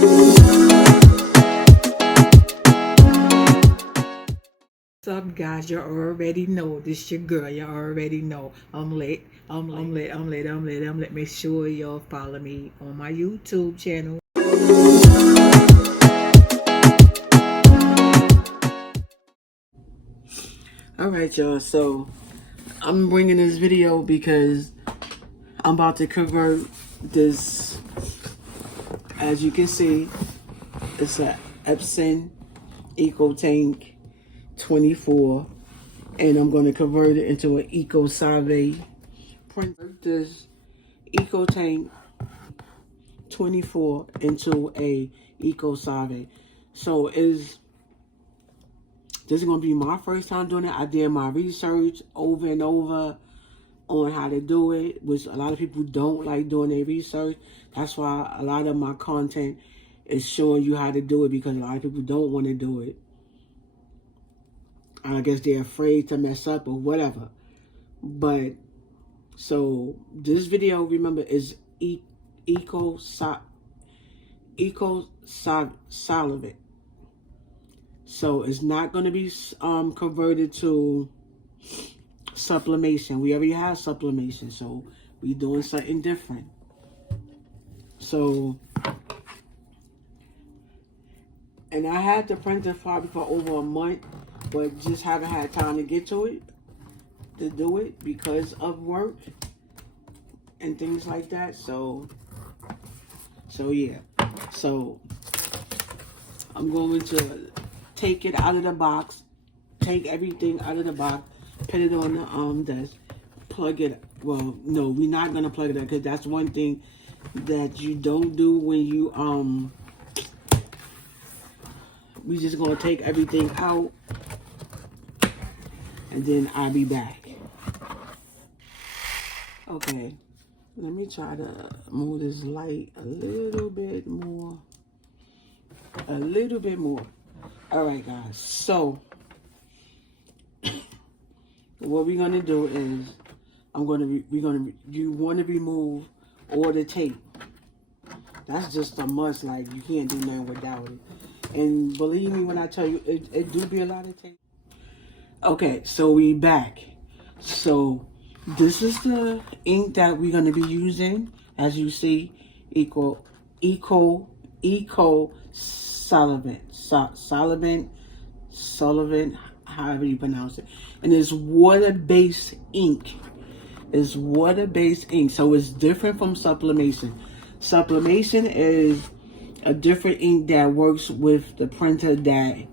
What's up, guys? You already know this your girl. You already know I'm late. Make sure y'all follow me on my YouTube channel. Alright, y'all, so I'm bringing this video because I'm about to convert this. As you can see, it's a Epson Eco Tank 24, and I'm going to convert it into an Eco Save printer. This Eco Tank 24 into a Eco Save. So this is going to be my first time doing it. I did my research over and over on how to do it, which a lot of people don't like doing their research. That's why a lot of my content is showing you how to do it, because a lot of people don't want to do it. I guess they're afraid to mess up or whatever. But so this video, remember, is Eco Solvent. So it's not going to be converted to sublimation. We already have sublimation, so we doing something different. So, and I had the printer probably for over a month, but just haven't had time to get to it, to do it because of work and things like that. So yeah. So I'm going to take it out of the box, take everything out of the box, put it on the desk, plug it. Well, no, we're not gonna plug it up, because that's one thing that you don't do when you we just gonna take everything out, and then I'll be back. Okay, let me try to move this light a little bit more. All right, guys, so what we're gonna do is you want to remove all the tape. That's just a must. Like, you can't do nothing without it. And believe me when I tell you, it do be a lot of tape. Okay, so we back. So this is the ink that we're gonna be using. As you see, Eco Solvent, however you pronounce it. And it's water-based ink. It's water-based ink, so it's different from sublimation. Sublimation is a different ink that works with the printer, that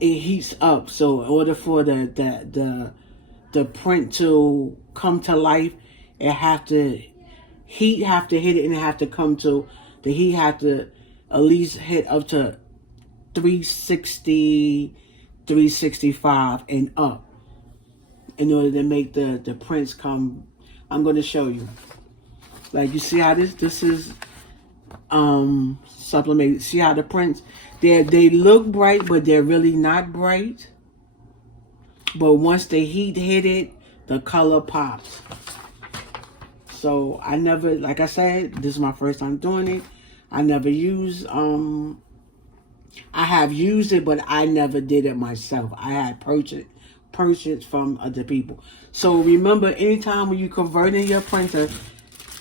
it heats up. So in order for the print to come to life, it have to hit it, and it have to come to the heat have to at least hit up to 360, 365 and up, in order to make the prints come. I'm going to show you. Like, you see how this is sublimated. See how the prints, they look bright, but they're really not bright. But once the heat hit it, the color pops. So I never, like I said, this is my first time doing it. I never used I have used it, but I never did it myself. I had purchased from other people. So remember, anytime when you converting your printer,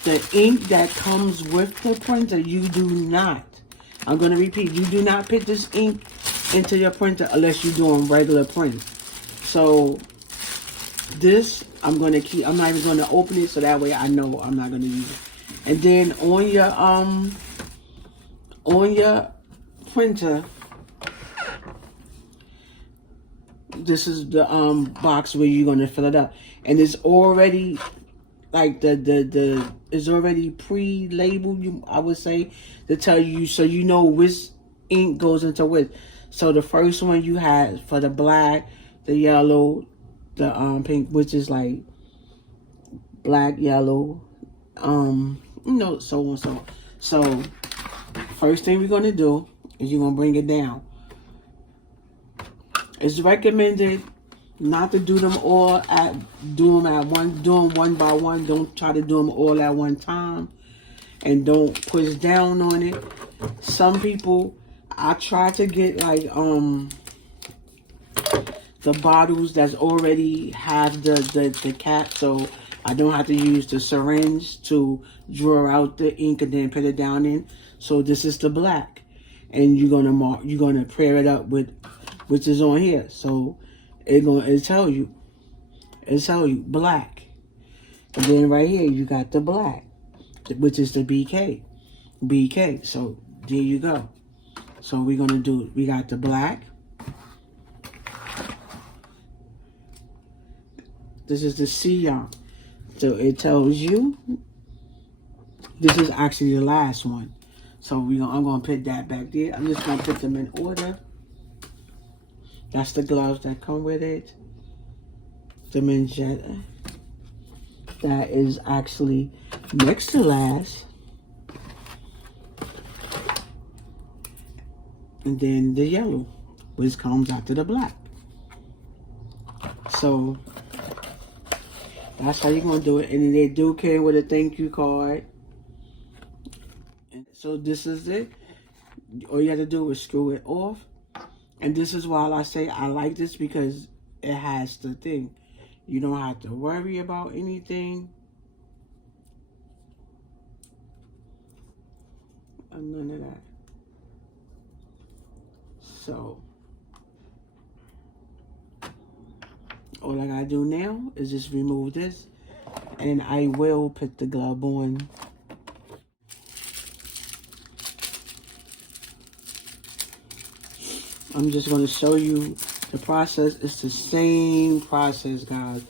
the ink that comes with the printer, you do not, I'm going to repeat, you do not put this ink into your printer unless you're doing regular print. So this, I'm going to keep, I'm not even going to open it, so that way I know I'm not going to use it. And then on your printer, this is the box where you're going to fill it up, and it's already like the is already pre-labeled, I would say, to tell you, so you know which ink goes into which. So the first one you had for the black, the yellow, the pink, which is like black, yellow, so on, so on. So first thing we're gonna do is you're gonna bring it down. It's recommended not to do them all do them one by one. Don't try to do them all at one time. and don't push down on it. Some people, I try to get like the bottles that's already have the cap, so I don't have to use the syringe to draw out the ink and then put it down in. So this is the black, and you're gonna pair it up with which is on here. So it'll tell you black, and then right here you got the black, which is the BK. So there you go. So we got the black. This is the Sion. So it tells you this is actually the last one. So I'm gonna put that back there. I'm just gonna put them in order. That's the gloves that come with it. The Manjetta. That is actually next to last. And then the yellow, which comes after the black. So that's how you're going to do it. And then they do came with a thank you card. And so this is it. All you have to do is screw it off. And this is why I say I like this, because it has the thing. You don't have to worry about anything. None of that. So all I gotta do now is just remove this, and I will put the glove on. I'm just gonna show you the process. It's the same process, guys.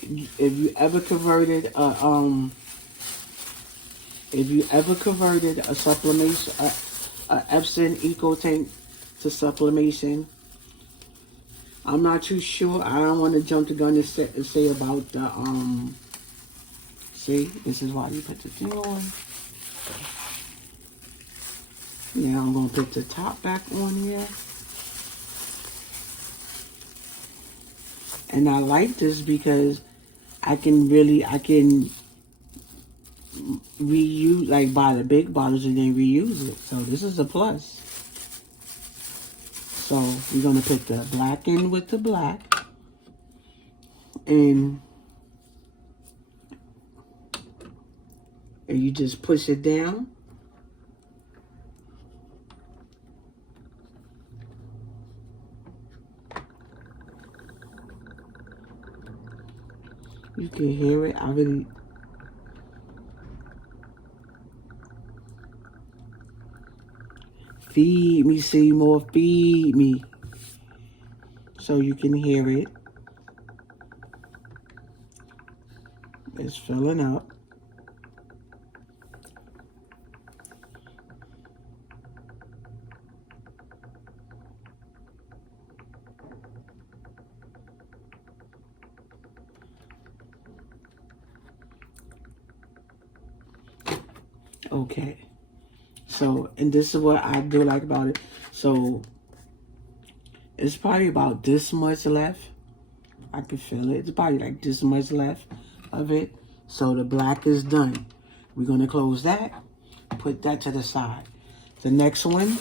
If you ever converted a sublimation, a Epson Eco Tank to sublimation, I'm not too sure. I don't want to jump the gun and say about the see, this is why you put the thing on. Now I'm gonna put the top back on here. And I like this because I can reuse, like buy the big bottles and then reuse it. So this is a plus. So we're gonna put the black in with the black, and you just push it down. You can hear it. Feed me, Seymour, feed me. So you can hear it. It's filling up. Okay. So, and this is what I do like about it. So, it's probably about this much left. I can feel it. It's probably like this much left of it. So, the black is done. We're going to close that. Put that to the side. The next one,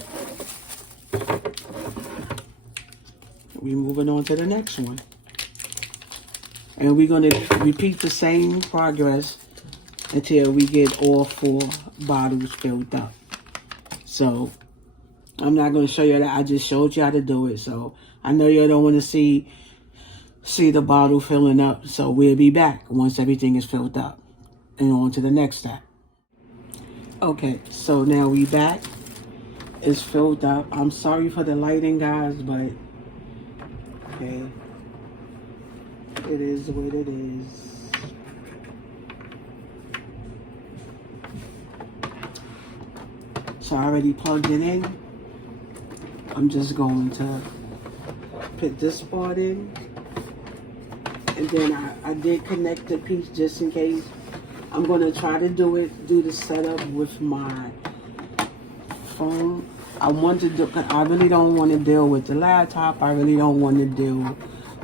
we're moving on to the next one. And we're going to repeat the same progress until we get all 4 bottles filled up. So, I'm not going to show you that. I just showed you how to do it. So, I know you don't want to see the bottle filling up. So, we'll be back once everything is filled up. And on to the next step. Okay, so now we back. It's filled up. I'm sorry for the lighting, guys, but okay. It is what it is. So I already plugged it in. I'm just going to put this part in. And then I did connect the piece just in case. I'm going to try to do the setup with my phone. I really don't want to deal with the laptop. I really don't want to deal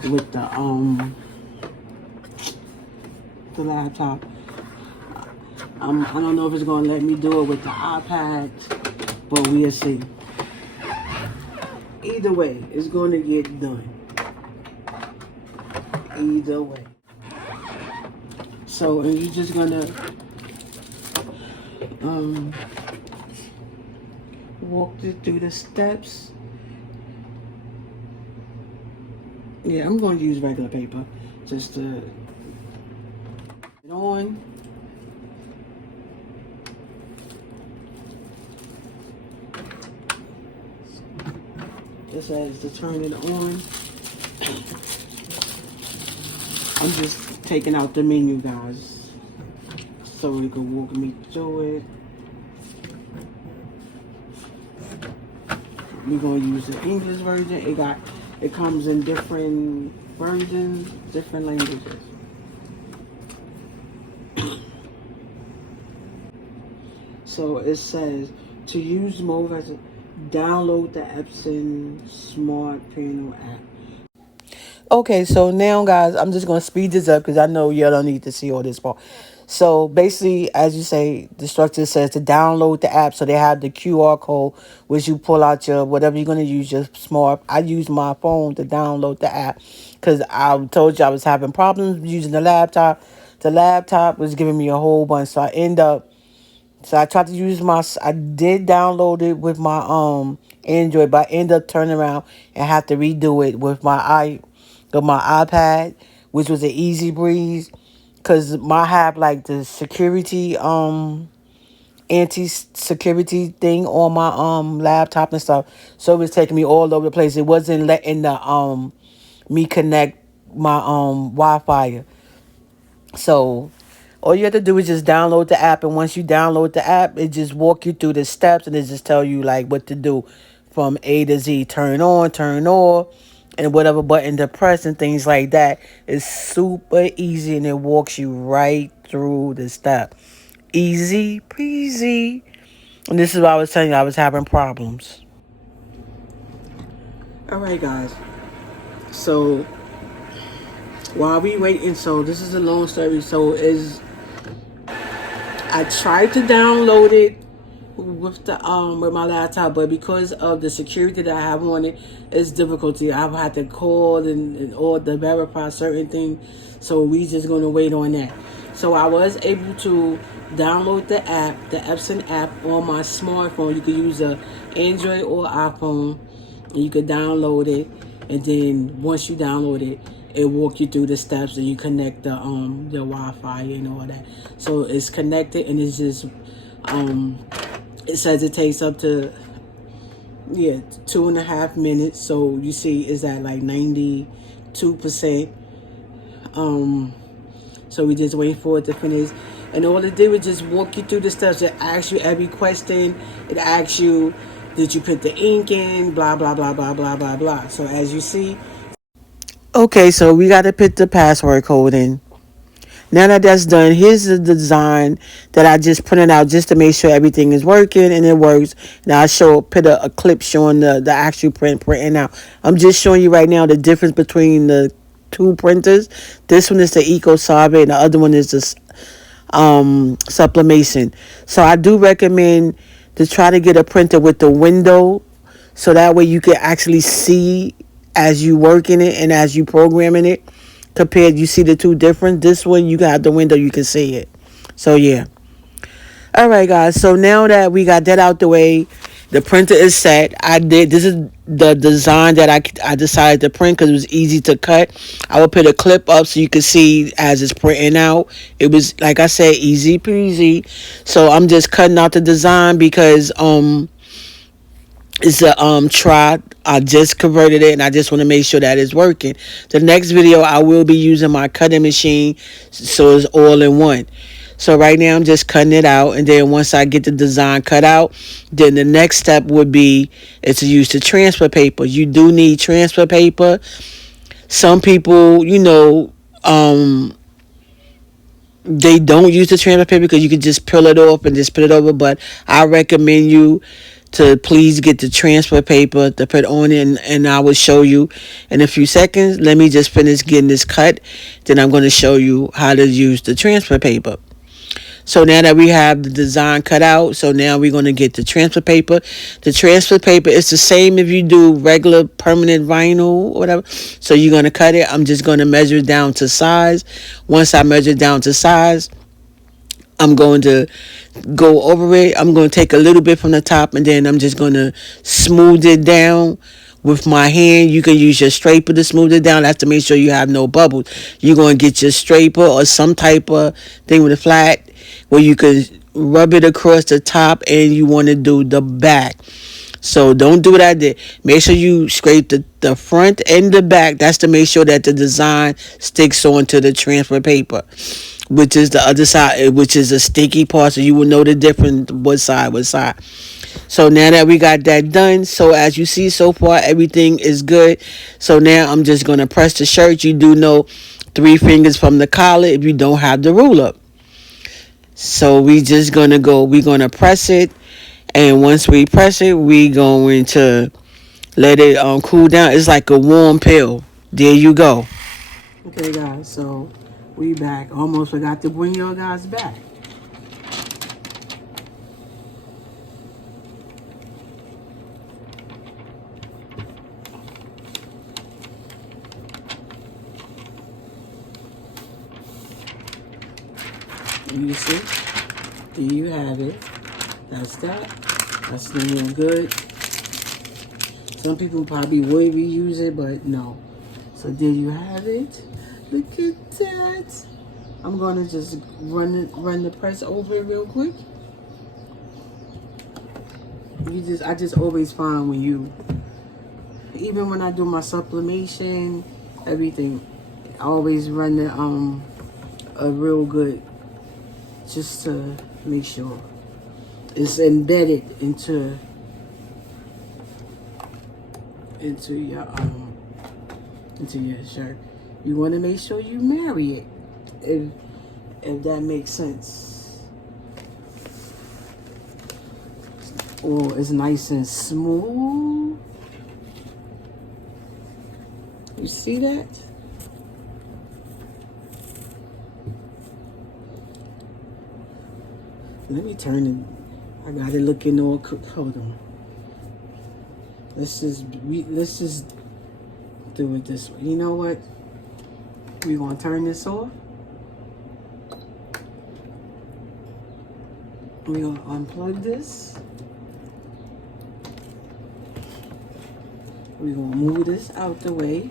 with the laptop. I don't know if it's going to let me do it with the iPad, but we'll see. Either way, it's going to get done. Either way. So, and you're just going to walk it through the steps. Yeah, I'm going to use regular paper just to put it on. This says to turn it on. I'm just taking out the menu, guys, so you can walk me through it. We're gonna use the English version. It comes in different versions, different languages. So it says to use mode as download the Epson Smart Panel app. Okay, so now, guys, I'm just going to speed this up because I know y'all don't need to see all this part. So basically, as you say, the structure says to download the app. So they have the QR code, which you pull out your, whatever you're going to use, your smart. I use my phone to download the app because I told you I was having problems using the laptop. The laptop was giving me a whole bunch. So I tried to use I did download it with my Android, but I ended up turning around and have to redo it with my iPad, which was an easy breeze, cause I have like the security anti-security thing on my laptop and stuff, so it was taking me all over the place. It wasn't letting the me connect my Wi-Fi. So all you have to do is just download the app, and once you download the app, it just walk you through the steps, and it just tell you like what to do from A to Z. Turn on, turn off, and whatever button to press and things like that. It's super easy, and it walks you right through the step. Easy peasy. And this is what I was telling you, I was having problems. Alright, guys. So while we waiting, so this is a long story. So I tried to download it with the with my laptop, but because of the security that I have on it, it's difficulty. I've had to call and all to verify certain things. So we just gonna wait on that. So I was able to download the app, the Epson app, on my smartphone. You could use a Android or iPhone, and you could download it. And then once you download it, it walk you through the steps, and you connect the Wi-Fi and all that. So it's connected, and it's just it says it takes up to 2.5 minutes. So you see it's at like 92%. So we just wait for it to finish. And all it did was just walk you through the steps. It asks you every question. It asks you, did you put the ink in? Blah, blah, blah, blah, blah, blah, blah. So as you see. Okay, so we got to put the password code in. Now that that's done, here's the design that I just printed out just to make sure everything is working, and it works. Now I put a clip showing the actual printing out. I'm just showing you right now the difference between the two printers. This one is the Eco Solvent, and the other one is the Sublimation. So I do recommend to try to get a printer with the window, so that way you can actually see as you work in it and as you programming it. Compared, you see the two different. This one, you got the window, you can see it. So yeah. All right, guys. So now that we got that out the way, the printer is set. This is the design that I decided to print because it was easy to cut. I will put a clip up so you can see as it's printing out. It was, like I said, easy peasy. So I'm just cutting out the design because it's a try. I just converted it, and I just want to make sure that it's working. The next video, I will be using my cutting machine, so it's all in one. So right now, I'm just cutting it out, and then once I get the design cut out, then the next step would be is to use the transfer paper. You do need transfer paper. Some people, they don't use the transfer paper because you can just peel it off and just put it over. But I recommend you to please get the transfer paper to put on it, and I will show you in a few seconds. Let me just finish getting this cut. Then I'm going to show you how to use the transfer paper. So now that we have the design cut out, so now we're going to get the transfer paper. The transfer paper is the same if you do regular permanent vinyl or whatever. So you're going to cut it. I'm just going to measure it down to size. Once I measure down to size, I'm going to go over it. I'm going to take a little bit from the top, and then I'm just going to smooth it down with my hand. You can use your scraper to smooth it down. That's to make sure you have no bubbles. You're going to get your scraper or some type of thing with a flat where you can rub it across the top, and you want to do the back. So don't do what I did. Make sure you scrape the front and the back. That's to make sure that the design sticks onto the transfer paper, which is the other side, which is a sticky part, so you will know the difference what side. So now that we got that done, so as you see so far, everything is good. So now I'm just going to press the shirt. You do know 3 fingers from the collar if you don't have the ruler. So we're going to press it. And once we press it, we going to let it cool down. It's like a warm pill. There you go. Okay, guys, so we back. Almost forgot to bring your guys back. You see? There you have it. That's that. That's looking good. Some people probably would reuse it, but no. So there you have it. Look at that. I'm gonna just run the press over it real quick. I just always find when you, even when I do my sublimation, everything, I always run a real good, just to make sure it's embedded into your shirt. You want to make sure you marry it, if that makes sense. Or it's nice and smooth. You see that? Let me turn it. I got it looking all cooked. Hold on. Let's just do it this way. You know what? We're gonna turn this off. We're gonna unplug this. We're gonna move this out the way.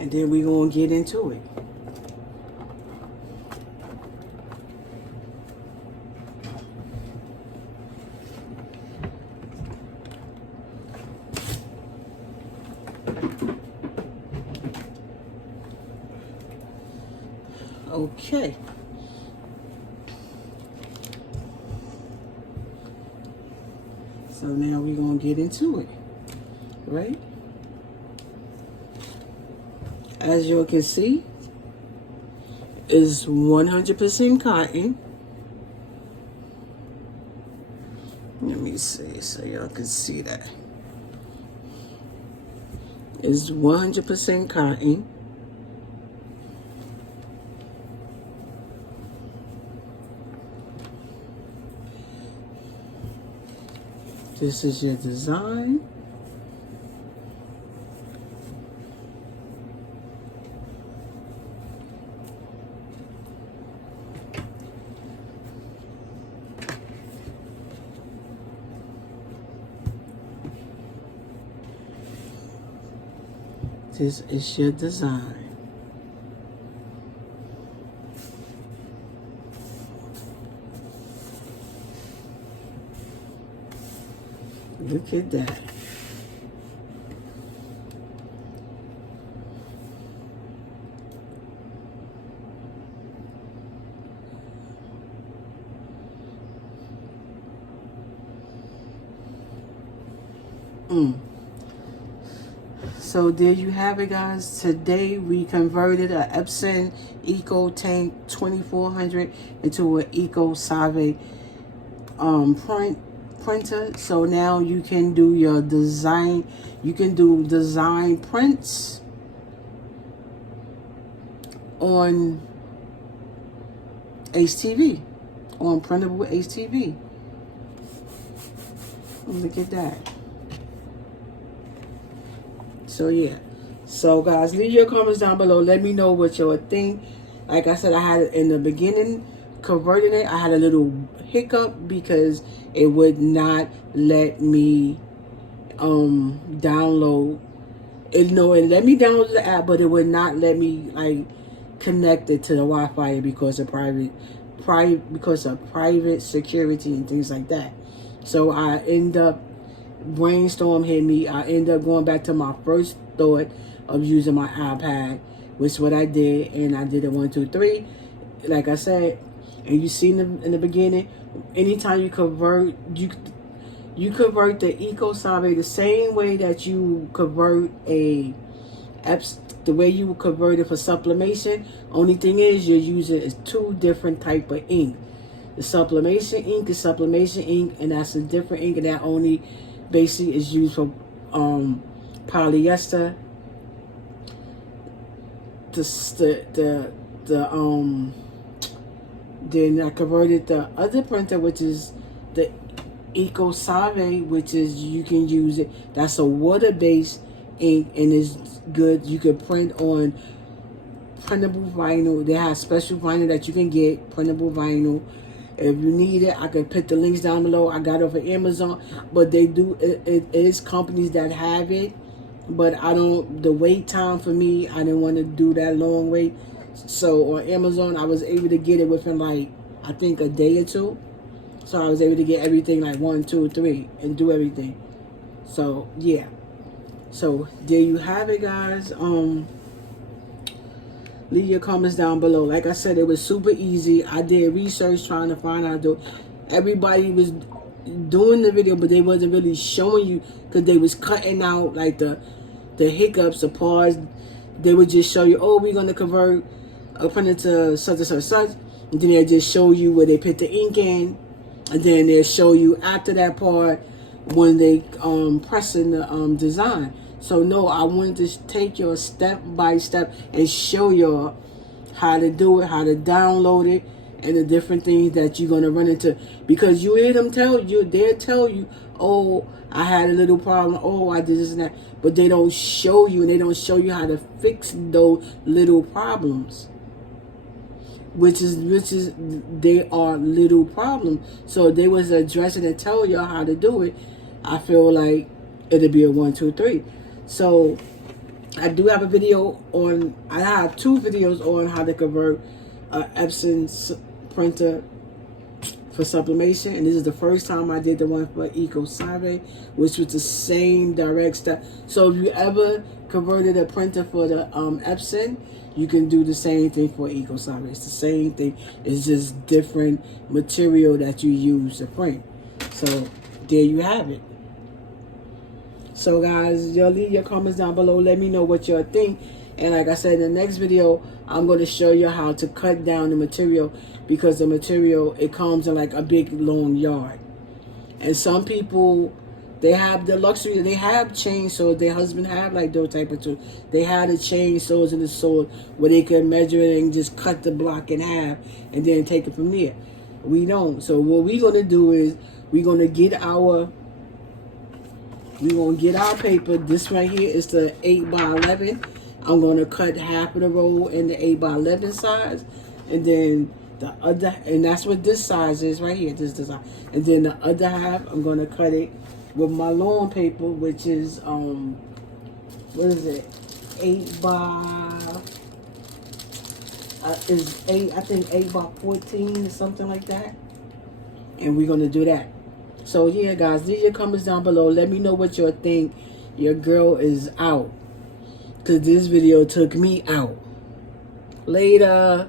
And then we're gonna get into it. Okay. So now we're going to get into it, right? As you can see, it's 100% cotton. Let me see so y'all can see that. It's 100% cotton. This is your design. This is your design. Look at that. So there you have it, guys. Today we converted a Epson Eco Tank 2400 into an Eco Save printer. So now you can do your design. You can do design prints. on HTV, on printable HTV. Look at that. So yeah. So guys, leave your comments down below. Let me know what y'all think. Like I said, I had in the beginning converting it, I had a little hiccup because it would not let me download it. No, it let me download the app, but it would not let me like connect it to the Wi-Fi because of private security and things like that. So I end up, brainstorm hit me. I end up going back to my first thought of using my iPad, which is what I did, and I did it 1, 2, 3, like I said. And you see in the beginning, anytime you convert, you convert the EcoSave the same way that you convert the way you would convert it for sublimation. Only thing is you're using is 2 different type of ink. The sublimation ink is sublimation ink, and that's a different ink, and that only basically is used for polyester. Then I converted the other printer, which is the EcoSave, which is you can use it. That's a water-based ink, and it's good. You can print on printable vinyl. They have special vinyl that you can get, printable vinyl. If you need it, I can put the links down below. I got it over Amazon, but they do. It is companies that have it, but I don't. The wait time for me, I didn't want to do that long wait. So on Amazon, I was able to get it within like I think a day or 2. So I was able to get everything like 1, 2, 3 and do everything. So yeah. So there you have it, guys. Leave your comments down below. Like I said, it was super easy. I did research trying to find out. Everybody was doing the video, but they wasn't really showing you because they was cutting out like the hiccups, the pause. They would just show you, oh, we're gonna convert a printer to such and such, such, and then they'll just show you where they put the ink in, and then they'll show you after that part when they pressing the design. So no, I wanted to take you step by step and show you how to do it, how to download it, and the different things that you're gonna run into. Because you hear them tell you, they'll tell you, oh, I had a little problem, oh, I did this and that, but they don't show you, and they don't show you how to fix those little problems. Which is they are little problems. So if they was addressing and tell y'all how to do it, I feel like it'll be a 1, 2, 3. So I do have a video on. I have 2 videos on how to convert Epson printer for sublimation, and this is the first time I did the one for EcoSave, which was the same direct step. So if you ever converted a printer for the Epson, you can do the same thing for EcoSave. It's the same thing. It's just different material that you use to print. So there you have it. So guys, y'all leave your comments down below. Let me know what y'all think. And like I said, in the next video, I'm going to show you how to cut down the material, because the material, it comes in like a big long yard. And some people, they have the luxury, they have chainsaws. Their husband have like those type of tools. They have the chainsaws and the sword where they can measure it and just cut the block in half and then take it from there. We don't. So what we're going to do is we're going to get our paper. This right here is the 8x11. I'm going to cut half of the roll in the 8x11 size, and then the other, and that's what this size is right here, this design. And then the other half, I'm going to cut it with my long paper, which is what is it, 8x is 8, I think 8x14 or something like that. And we're going to do that. So yeah, guys, leave your comments down below. Let me know what y'all think. Your girl is out, because this video took me out. Later.